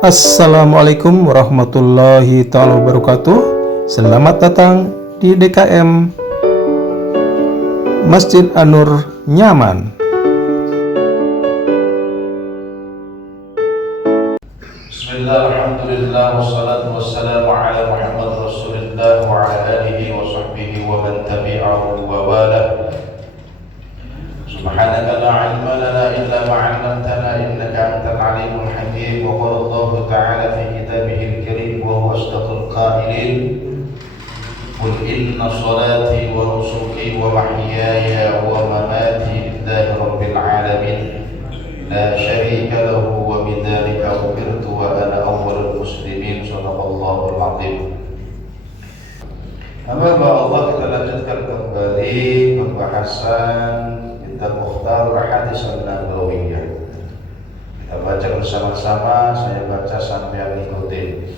Assalamualaikum warahmatullahi taala wabarakatuh. Selamat datang di DKM Masjid An-Nur Nyaman. Bismillah, alhamdulillah, wassalatu wassalamu ala Muhammad Rasulillah wa ala alihi wa sahbihi wa man tabi'ahu wa wala. Subhanaka la ilma lana illa ma 'allamtana innaka antal alimul hakim. Wa qala Allah ta'ala fi kitabihil karim wa huwa asdaqul qailin. Qul inna salati wa nusuki wa mahyaya wa mamati lillahi rabbil alamin la syarika lahu wa bidzalika umirtu wa ana awwalul muslimin. Shadaqallahul azim. Hamba Allah, kita lanjutkan kembali pembahasan kitab Mukhtar Hadis An-Nabawiyah. Kita baca bersama-sama, saya baca sampai ikutin.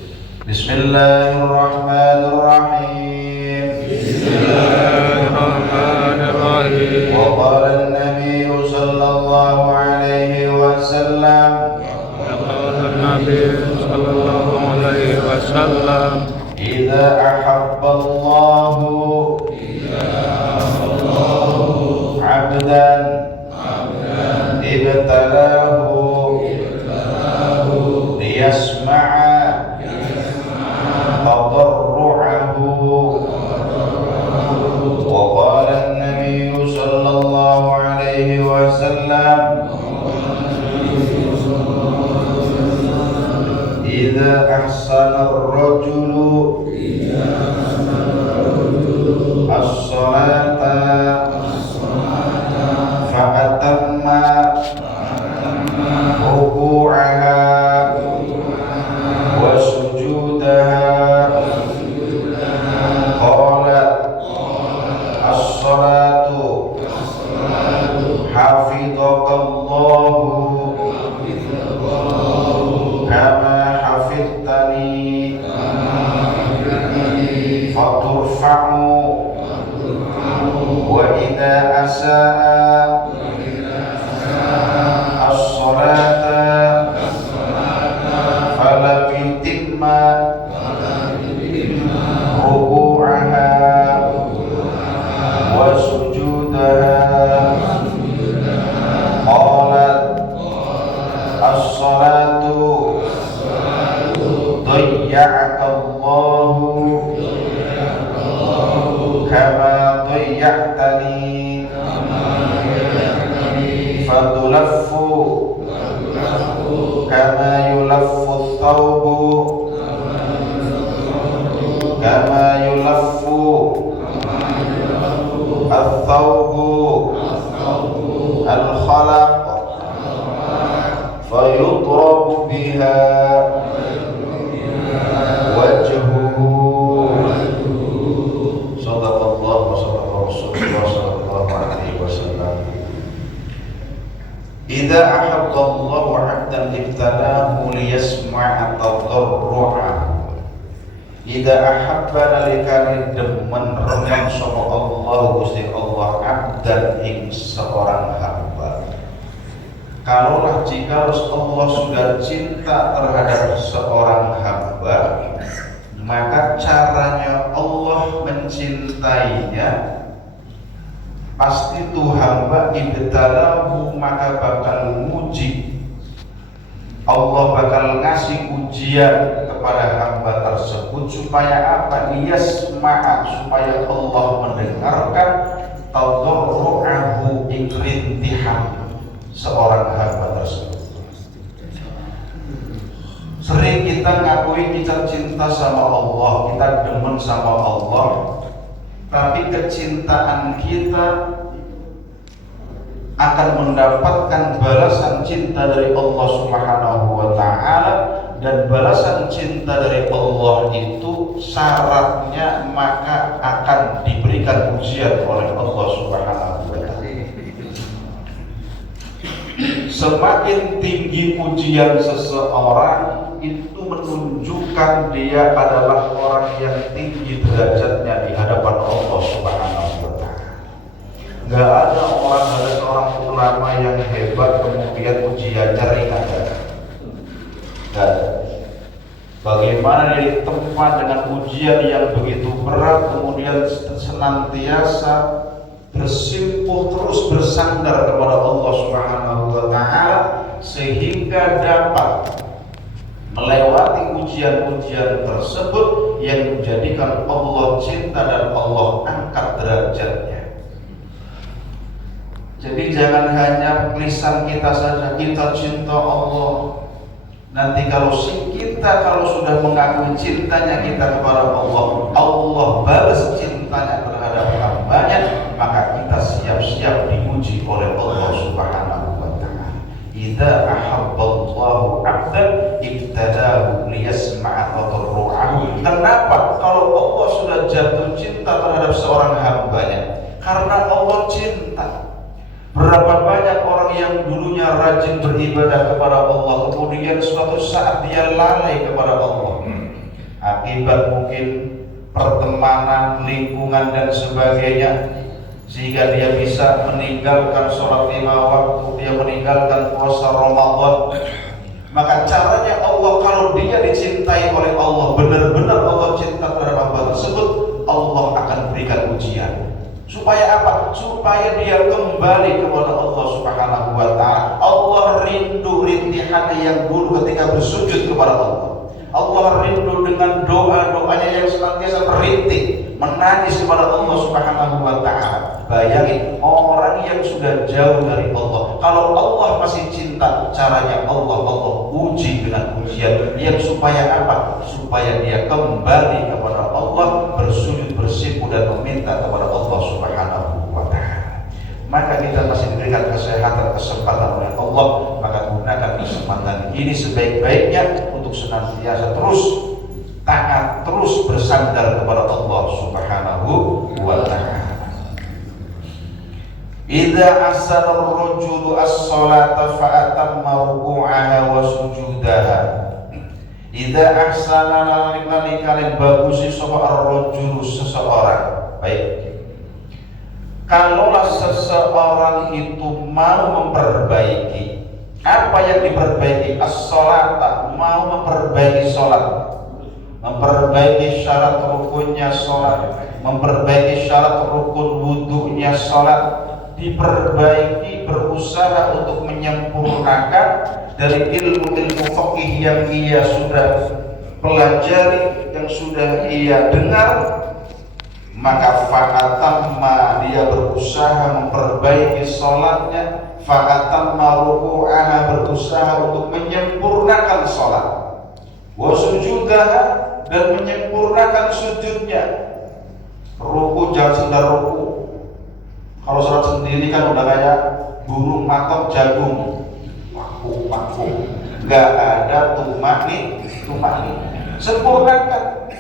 Bismillahirrahmanirrahim. Bismillahirrahmanirrahim. Wa qala an-nabiy sallallahu alaihi wasallam. Wa qala an-nabiy sallallahu alaihi wasallam. Idza ahabba Allahu 'abdan ibtalahu liyasma'a tadarru'ahu. Wa qala an-nabiy sallallahu alaihi wasallam. Idza ahsana ar-rajulu as-salata fa'atamma ruku'aha wa sujudaha qala as-salatu hafidhakallahu kama hafidhtani faturfa'u wa idza asaa as-salata falam yutimma ruku'aha wa sujudaha qalat as-salatu dayya'akallahu kama dayya'tani fatulaffu kama yulaffu ath-thawbu kama yulaffu ath-thawbu al-khalaq fayudrabu biha wajhuhu. Shadaqallah wa shadaqa Rasulullah sallallahu alaihi wasallam. Idza ahabba Allahu 'abdan ibtalahu liyasma'a tadarru'ahu. Idza ahabba nalikane demen remen sapa Allah Gusti Allah 'abdan ing seorang hamba. Kalaulah jika Allah sudah cinta terhadap seorang hamba, maka caranya Allah mencintainya pasti tuh hamba ibtalahu, maka bakal nguji. Allah bakal ngasih ujian kepada hamba tersebut supaya apa? Liyasma'a, supaya Allah mendengarkan tadarru'ahu, ikrintihan seorang hamba tersebut. Sering kita ngakui kita cinta sama Allah, kita demen sama Allah, tapi kecintaan kita akan mendapatkan balasan cinta dari Allah Subhanahu wa ta'ala, dan balasan cinta dari Allah itu syaratnya maka akan diberikan ujian oleh Allah Subhanahu wa ta'ala. Semakin tinggi ujian seseorang, itu menunjukkan dia adalah orang yang tinggi derajatnya di hadapan Allah Subhanahu wa ta'ala. Gak ada orang, ada seorang ulama yang hebat kemudian ujiannya ringan. Gak ada. Bagaimana dia ditempa dengan ujian yang begitu berat, kemudian senantiasa bersimpuh terus bersandar kepada Allah Subhanahu wa Ta'ala, sehingga dapat melewati ujian-ujian tersebut yang menjadikan Allah cinta dan Allah angkat derajatnya. Jadi jangan hanya lisan kita saja kita cinta Allah. Nanti kalau sudah mengakui cintanya kita kepada Allah, Allah balas cintanya terhadap hambanya, maka kita siap-siap diuji oleh Allah Subhanahu wa Ta'ala. Idza ahabballahu 'abdan ibtadahu liyasma'a tadarru'ahu. Kenapa? Kalau Allah sudah jatuh cinta terhadap seorang hambanya, karena Allah cinta. Berapa banyak orang yang dulunya rajin beribadah kepada Allah, kemudian suatu saat dia lalai kepada Allah akibat mungkin pertemanan, lingkungan dan sebagainya, sehingga dia bisa meninggalkan sholat 5 waktu, dia meninggalkan puasa Ramadan. Maka caranya Allah, kalau dia dicintai oleh Allah, benar-benar Allah cinta terhadap hamba tersebut, Allah akan berikan ujian. Supaya apa? Supaya dia kembali kepada Allah Subhanahu wa Ta'ala. Allah rindu rintihan yang dulu ketika bersujud kepada Allah. Allah rindu dengan doa-doanya yang senantiasa merintih, menangis kepada Allah Subhanahu wa Ta'ala. Bayangin orang yang sudah jauh dari Allah, kalau Allah masih cinta, caranya Allah uji dengan ujian yang supaya apa? Supaya dia kembali kepada Allah, bersujud, bersimpuh dan meminta kepada Allah Subhanahu wa Ta'ala. Maka kita masih diberikan kesehatan, kesempatan oleh Allah, maka gunakan kesempatan ini sebaik-baiknya untuk senantiasa terus taat, terus bersandar kepada Allah Subhanahu wa Ta'ala. Idza ahsana ar-rajulu as-salata fa atamma ruku'aha wa sujudaha. Idza ahsana kalian bagusi sapa ar-rajulu seseorang. Baik. Kalaulah seseorang itu mau memperbaiki, apa yang diperbaiki? As-salata, mau memperbaiki salat, memperbaiki syarat rukunnya salat, memperbaiki syarat rukun wudunya salat, diperbaiki, berusaha untuk menyempurnakan dari ilmu-ilmu fikih yang ia sudah pelajari, yang sudah ia dengar. Maka fa'atamma, dia berusaha memperbaiki sholatnya, fa'atamma ruku'aha, berusaha untuk menyempurnakan sholat, wa sujudaha, dan menyempurnakan sujudnya. Ruku jangan sekedar ruku. Kalau sholat sendiri kan udah kayak burung matok jagung, waku, nggak ada tumakni. Sempurnakan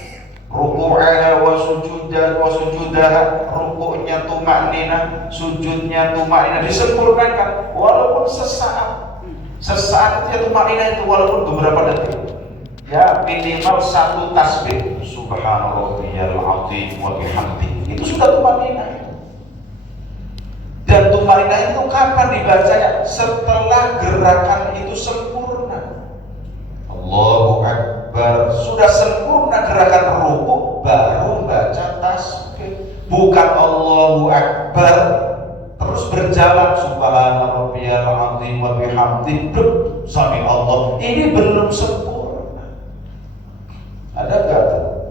ruku'aha wa sujudaha, rukuknya tumaknina, sujudnya tumaknina, disempurnakan walaupun sesaat itu ya tumaknina itu, walaupun beberapa detik, ya minimal 1 tasbih subhanallahil azim wa bihamdi, itu sudah tumaknina. Dan tumaknina itu kapan dibacanya? Setelah gerakan itu sempurna. Allahu Akbar, sudah sempurna gerakan ruku, baru baca tasbih. Bukan Allahu Akbar terus berjalan subhanarabbiyal azim wa bihamdi, sami Allah. Ini belum sempurna. Ada enggak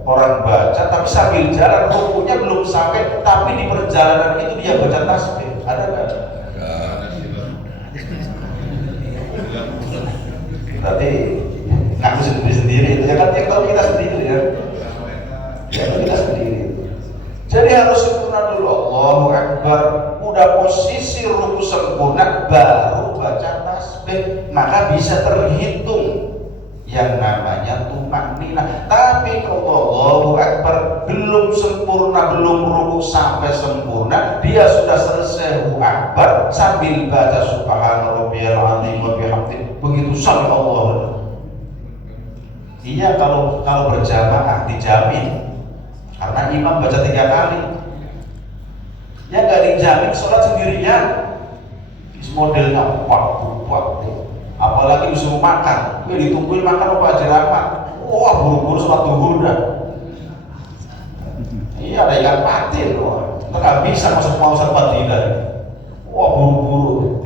orang baca tapi sambil jalan, rukunya belum sampai, tapi di perjalanan itu dia baca tasbih? Ada enggak? Berarti ngaku sendiri, ya kan, yang tahu kita sendiri ya. Kita sendiri. Jadi harus sempurna dulu. Allahu Akbar, udah posisi ruku sempurna, baru baca tasbih, maka bisa terhitung yang namanya tumaknina. Tapi kalau Allahu Akbar belum sempurna, belum ruku sampai sempurna, dia sudah selesai Allahu Akbar sambil baca subhanarabbiyal azim wa bihamdi, begitu sami Allah. Iya, kalau berjamaah dijamin, karena imam baca 3 kali. Ya nggak dijamin sholat sendirian. Modelnya waktu apalagi disuruh makan, ditungguin makan apa Haji Rahmat, wah buru-buru sholat duhur dah. Iya, ada ikan patin loh, nggak bisa masuk pausan Fadilah, wah buru-buru.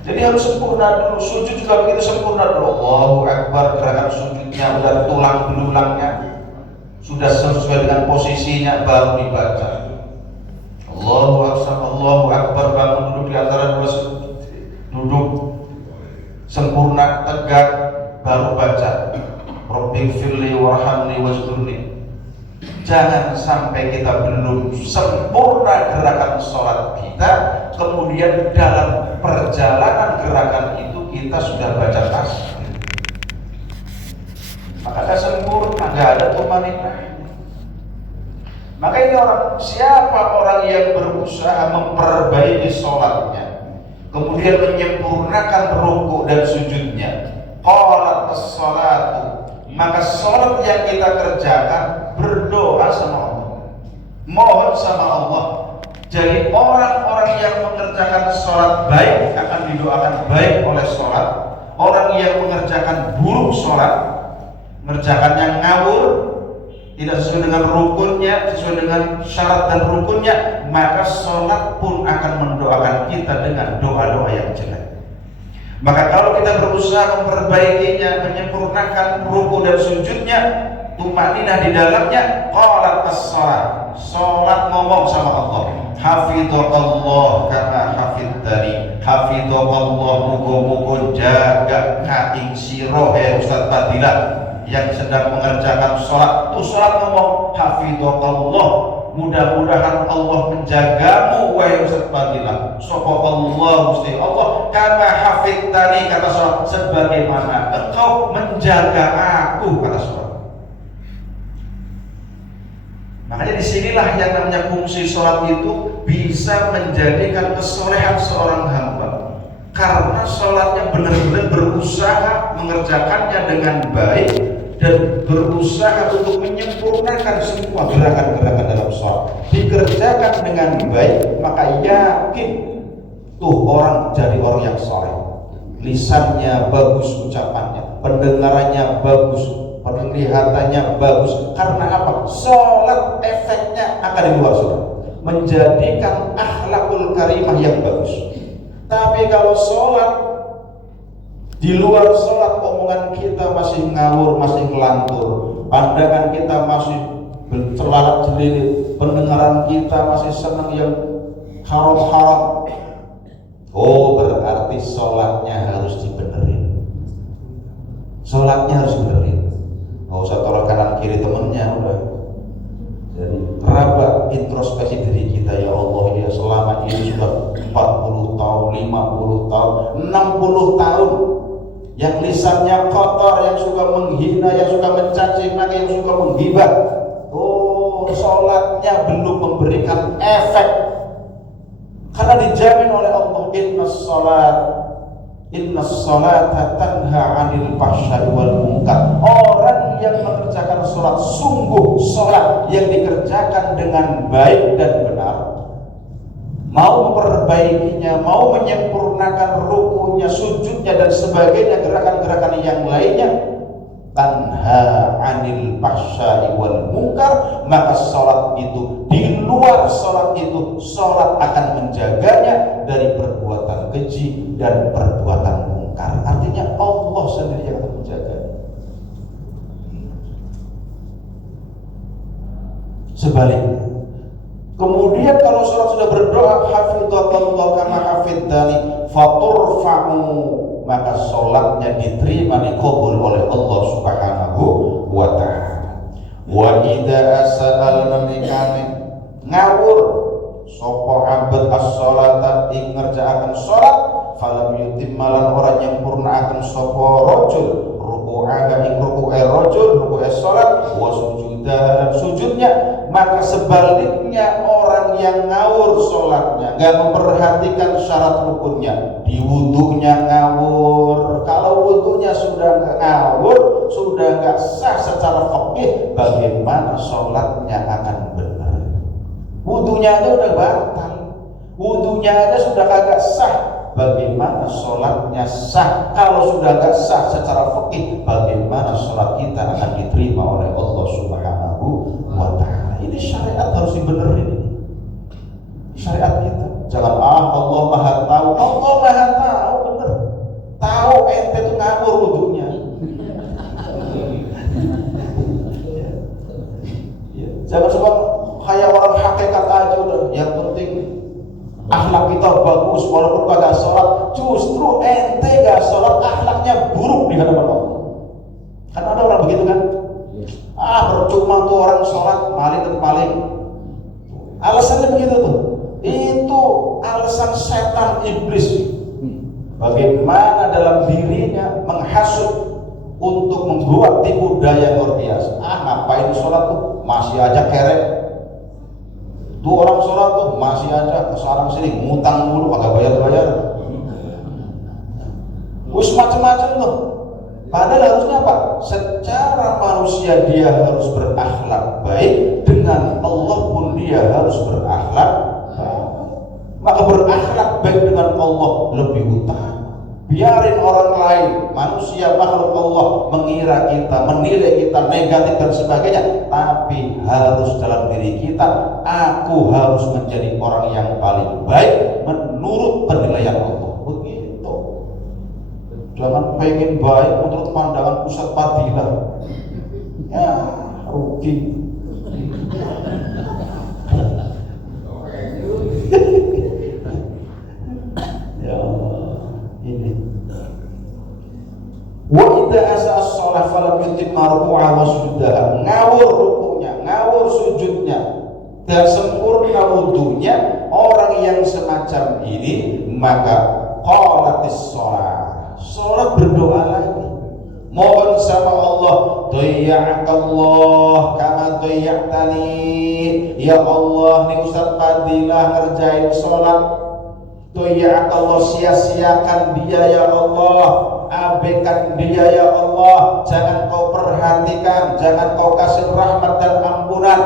Jadi harus sempurna dulu, sujud juga begitu sempurna dulu. Allahu Akbar, gerakan sujudnya udah tulang belulangnya sudah sesuai dengan posisinya, baru dibaca. Allahu Akbar, bangun duduk di antara dua sujud, duduk sempurna tegak, baru baca Rabbighfirli warhamni wajburni. Jangan sampai kita belum sempurna gerakan sholat kita, kemudian dalam perjalanan gerakan itu kita sudah baca tasbih, maka tidak sempurna, nggak ada tumanina. Maka ini siapa orang yang berusaha memperbaiki sholatnya, kemudian menyempurnakan ruku dan sujudnya, qalat as-sholatu, maka sholat yang kita kerjakan berdoa sama Allah, mohon sama Allah. Jadi orang-orang yang mengerjakan sholat baik akan didoakan baik oleh sholat. Orang yang mengerjakan buruk sholat, mengerjakannya ngawur, tidak sesuai dengan rukunnya, sesuai dengan syarat dan rukunnya, maka sholat pun akan mendoakan kita dengan doa-doa yang jelek. Maka kalau kita berusaha memperbaikinya, menyempurnakan ruku dan sujudnya, tumaninah di dalamnya, qalat as-shalat, sholat ngomong sama Allah, hafidhakallah kama hafidhani, hafidhakallah, muga-muga jaga kaing sira Ustaz Fadilah yang sedang mengerjakan sholat. Tuh sholat ngomong hafidhakallah, mudah-mudahan Allah menjagamu wahai Ustaz Fadilah. Sapa Allah Gusti Allah, kama hafidhani, kata sholat, sebagaimana engkau menjaga aku, kata sholat. Makanya disinilah yang namanya fungsi sholat itu bisa menjadikan kesolehan seorang hamba, karena sholatnya benar-benar berusaha mengerjakannya dengan baik dan berusaha untuk menyempurnakan semua gerakan-gerakan dalam sholat dikerjakan dengan baik. Maka yakin tuh orang jadi orang yang soleh, lisannya bagus, ucapannya, pendengarannya bagus, penglihatannya bagus. Karena apa? Sholat efeknya akan di luar sholat, menjadikan akhlakul karimah yang bagus. Tapi kalau sholat, di luar sholat omongan kita masih ngawur, masih ngelantur, pandangan kita masih bercelarat jelilit, pendengaran kita masih senang yang haram-haram, oh berarti sholatnya harus dibenerin. Sholatnya harus dibenerin. Nggak usah tolak kanan kiri temennya, udah. Jadi raba introspeksi diri kita, ya Allah, ya selama ini sudah 40 tahun, 50 tahun, 60 tahun yang lisannya kotor, yang suka menghina, yang suka mencaci maki, yang suka menghibah. Oh, sholatnya belum memberikan efek, karena dijamin oleh Allah, inna sholata tanha 'anil fahsya'i wal munkar. Orang yang mengerjakan sholat, sungguh sholat yang dikerjakan dengan baik dan benar, mau memperbaikinya, mau menyempurnakan rukunya, sujudnya dan sebagainya, gerakan-gerakan yang lainnya, tanha 'anil fahsya'i wal munkar, maka sholat itu, di luar sholat itu, sholat akan menjaganya dari perbuatan keji dan perbuatan mungkar. Artinya Allah sendiri yang akan menjaga. Sebaliknya, kemudian kalau sholat sudah berdoa hafidhakallah kama hafidhani faturfa'u, maka sholatnya diterima, dikabul oleh Allah Subhanahu wa ta'ala. Wa idza asal nalikane ngawur sapa abad as-sholata ing ngerjakaken sholat, falam yutimmalan orang yang purnaaken sapa rajul ruku'aha ing ruku'e rajul, ruku'e sholat, wa sujudah dan sujudnya, maka sebaliknya orang yang ngawur sholatnya, nggak memperhatikan syarat rukunnya, di wudunya ngawur. Kalau wudunya sudah ngawur, sudah nggak sah secara fikih, bagaimana sholatnya akan benar? Wudunya aja udah batal, wudunya aja sudah kagak sah, bagaimana sholatnya sah. Kalau sudah gak sah secara fikih, bagaimana sholat kita akan diterima oleh Allah Subhanahu wa ta'ala. Ini syariat harus dibenerin. Syariat kita jangan Allah maha tahu. Allah maha tahu, bener. Tahu ente tuh ngawur wudhunya. Jangan cuma kayak orang hakikat aja udah. Yang penting akhlak kita bagus walaupun kagak sholat. Justru ente gak sholat, akhlaknya buruk di hadapan Allah. Kan ada orang begitu kan? Percuma tuh orang sholat, maling dan paling. Alasannya begitu tuh. Itu alasan setan iblis. Bagaimana dalam dirinya menghasut untuk membuat tipu daya luar biasa. Ngapain sholat tuh? Masih aja kerek. Tuh orang sholat tuh masih aja kesana sini ngutang mulu kagak bayar-bayar. Wis macam-macam tuh. Padahal harusnya apa? Secara manusia dia harus berakhlak baik, dengan Allah pun dia harus berakhlak baik. Maka berakhlak baik dengan Allah lebih utama. Biarin orang lain, manusia makhluk Allah mengira kita, menilai kita negatif dan sebagainya, tapi harus dalam diri kita, aku harus menjadi orang yang paling baik menurut penilaian Allah. Begitu. Jangan pengen baik menurut pandangan pusat fadilah. Ya, rugi. Wa idza asa as-shalah falam yutim marfu'a wa sujudaha. Ngawur rukunya, ngawur sujudnya, dan sempurna wudunya orang yang semacam ini, maka qalatis shalah. Salat berdoa lagi. Mohon sama Allah, "Dayya'akallah kama dayya'tani." Ya Allah, nih Ustaz Fadilah ngerjain salat. Dayya'akallah, sia-siakan dia ya Allah. Abaikan dia ya Allah, jangan kau perhatikan, jangan kau kasih rahmat dan ampunan.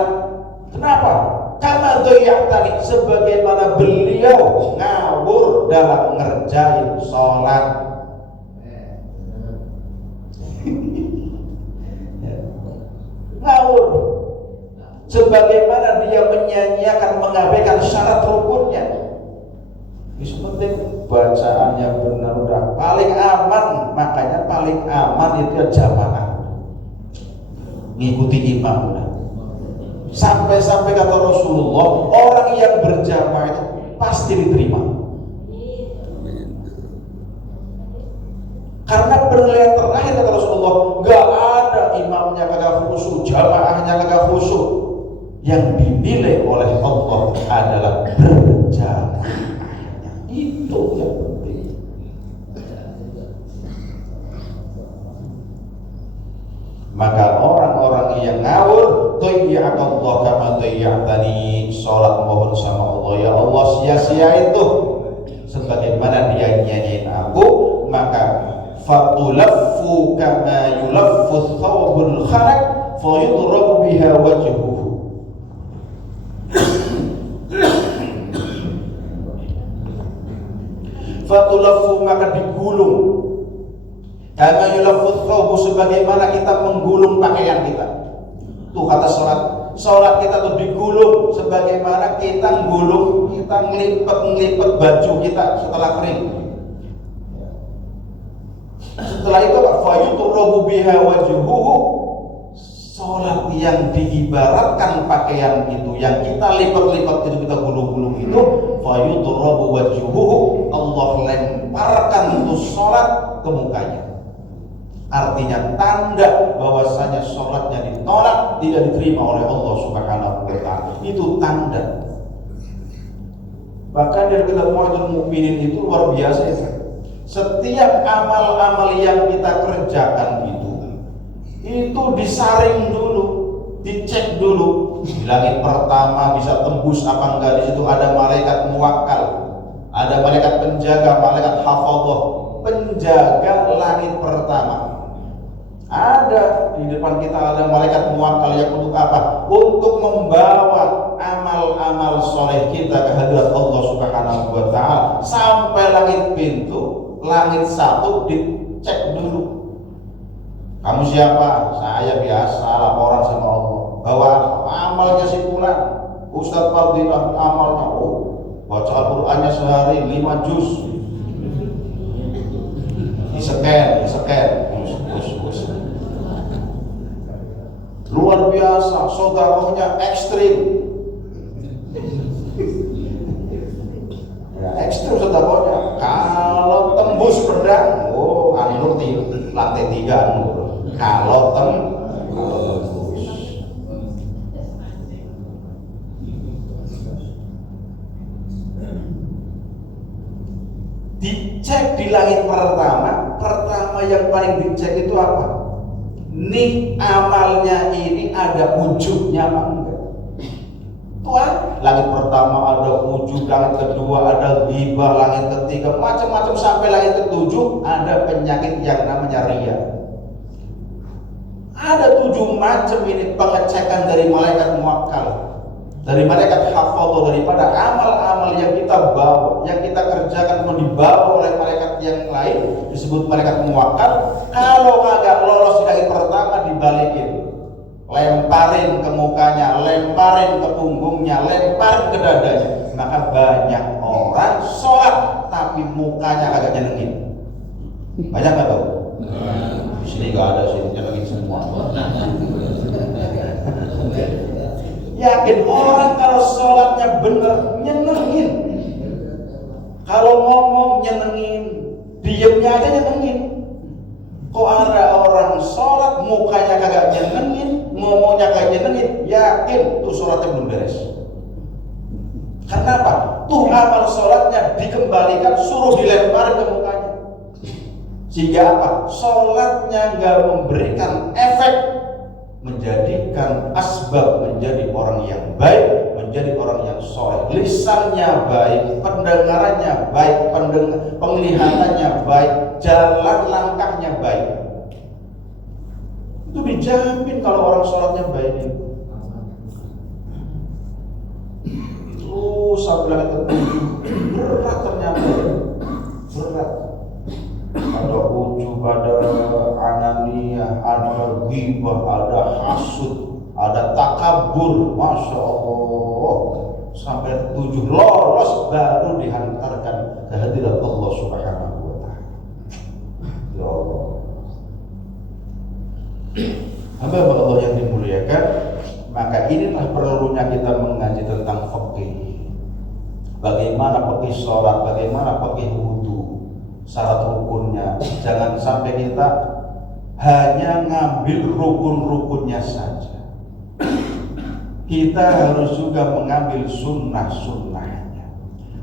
Kenapa? Karena doyatani, sebagaimana beliau ngawur dalam ngerjain sholat. Ngawur, sebagaimana dia menyanyiakan, mengabaikan syarat rukunnya. Itu penting, bacaannya benar, udah paling aman. Makanya paling aman itu ya jamaah, ngikuti imam. Sampai-sampai kata Rasulullah, orang yang berjamaah itu pasti diterima. Karena penilaian terakhir kata Rasulullah, gak ada imamnya kagak khusyuk, jamaahnya kagak khusyuk. Yang dinilai oleh Allah adalah berjamaah. Itu yang penting. Maka orang-orang yang ngawur, "Dayya'akallah kama dayya'tani." Salat mohon sama Allah, ya Allah sia-sia itu sebagaimana dia nyanyiin aku, maka fatulaffu kama yulaffu thawbul khalaq fayudrabu biha wajhuhu. Fatulafu, maka digulung, kama yulaffu thawbu, sebagaimana kita menggulung pakaian kita. Tuh kata sholat kita tuh digulung sebagaimana kita menggulung, kita ngelipet baju kita setelah kering. Setelah itu fayudrabu biha wajhuhu. Sholat yang diibaratkan pakaian itu, yang kita lipat-lipat itu, kita gulung-gulung itu, fayudrabu wajhuhu, Allah lemparkan itu sholat ke mukanya. Artinya tanda bahwasanya sholatnya ditolak, tidak diterima oleh Allah Subhanahu wa ta'ala. Itu tanda. Bahkan dari kita Mu'minul Mukminin itu luar biasa ya. Setiap amal-amal yang kita kerjakan itu disaring dulu, dicek dulu. Di langit pertama bisa tembus apa enggak, di situ ada malaikat muwakkal, ada malaikat penjaga, malaikat hafadhah, penjaga langit pertama. Ada di depan kita ada malaikat muwakkal yang untuk apa? Untuk membawa amal amal-amal soleh kita ke hadirat Allah Subhanahu wa Ta'ala, sampai langit pintu, langit satu dicek dulu. Kamu siapa? Saya biasa laporan sama Allah bahwa amalnya si fulan, Ustaz Fadilah amalnya, baca Al-Qur'annya sehari 5 juz. Di scan. Luar biasa, sedekahnya ekstrim. Ya, ekstrim sedekahnya. Kalau tembus pedang, anu lantai 3 Kalau tembus. Dicek di langit pertama yang paling dicek itu apa? Nih amalnya ini ada ujubnya apa enggak? Tuhan, langit pertama ada ujub, langit kedua ada ghibah, langit ketiga macam-macam sampai langit ketujuh ada penyakit yang namanya riya. Ada 7 macam ini pengecekan dari malaikat muwakkal, dari malaikat hafadh, daripada amal-amal yang kita bawa, yang kita kerjakan mau dibawa oleh malaikat yang lain, disebut malaikat muwakkal. Kalau kagak lolos di langit pertama dibalikin, lemparin ke mukanya, lemparin ke punggungnya, lemparin ke dadanya. Maka banyak orang sholat tapi mukanya kagak nyenengin. Banyak nggak tahu? Di sini nggak ada sih, nyenengin semua. Yakin orang kalau sholatnya bener nyenengin, kalau ngomong nyenengin, diemnya aja nyenengin. Kok ada orang sholat mukanya kagak nyenengin, ngomongnya kagak nyenengin, yakin tuh sholatnya belum beres. Kenapa? Tuh amal sholatnya dikembalikan, suruh dilempar ke mukanya. Sehingga apa? Sholatnya nggak memberikan efek, menjadikan asbab menjadi orang yang baik, menjadi orang yang soleh. Lisannya baik, pendengarannya baik, penglihatannya baik, jalan langkahnya baik. Itu dijamin kalau orang sholatnya baik. Sampai langit ketujuh, berat ternyata, berat. Ada ujub, ada ananiyah, ada ghibah, ada hasud, ada takabur. Masya Allah, sampai 7 lolos baru dihantarkan ke hadirat Allah Subhanahu wa Ta'ala. Ya Allah, hamba Allah yang dimuliakan, maka inilah perlunya kita mengaji tentang fikih. Bagaimana fikih sholat, bagaimana fikih wudu, syarat rukunnya. Jangan sampai kita hanya ngambil rukun-rukunnya saja. Kita harus juga mengambil sunnah-sunnahnya.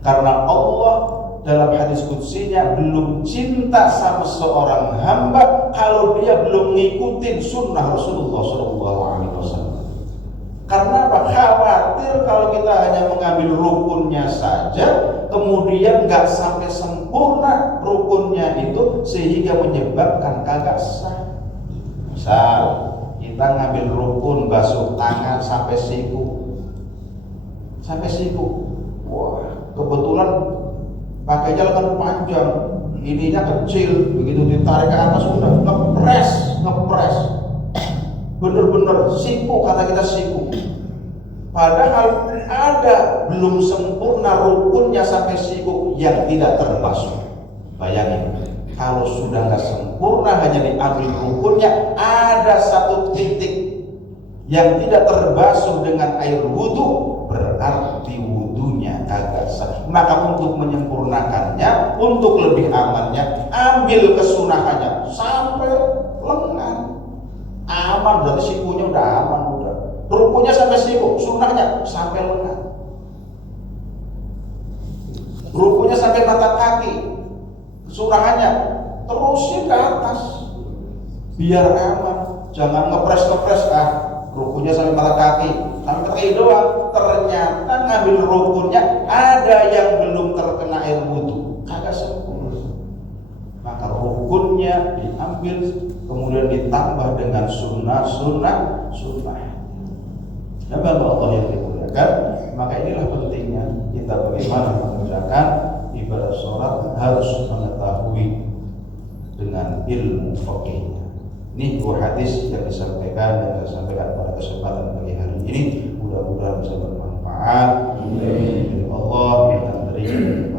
Karena Allah dalam hadis qudsinya belum cinta sama seorang hamba kalau dia belum ngikutin sunnah Rasulullah SAW. Karena apa? Khawatir kalau kita hanya mengambil rukunnya saja, kemudian nggak sampai sempurna rukunnya itu, sehingga menyebabkan kagak sah. Misal kita ngambil rukun basuh tangan sampai siku, wah kebetulan pakainya lengan panjang, ininya kecil, begitu ditarik ke atas udah ngepres, bener-bener siku, kata kita siku. Padahal ada belum sempurna rukunnya sampai siku yang tidak terbasuh. Bayangin, kalau sudah nggak sempurna hanya diambil rukunnya, ada satu titik yang tidak terbasuh dengan air wudhu, berarti wudhunya kagak sah. Maka untuk menyempurnakannya, untuk lebih amannya, ambil kesunahannya sampai lengan. Aman, berarti sikunya udah aman, udah. Rukunya sampai siku, sunnahnya sampai lengan. Rukunya sampai mata kaki, sunnahnya terusin ke atas, biar aman. Jangan ngepres rukunya sampai mata kaki doang. Ternyata ngambil rukunnya ada yang belum terkena air wudhu, kagak sempurna. Maka rukunnya diambil, kemudian ditambah dengan sunnah. Ya, Allah yang dimuliakan. zakat, maka inilah pentingnya kita bagaimana mengerjakan ibadah sholat harus mengetahui dengan ilmu fikihnya. Ini dua hadis yang disampaikan dan saya sampaikan pada kesempatan pagi hari ini, mudah-mudahan bisa bermanfaat. Allah kita berikan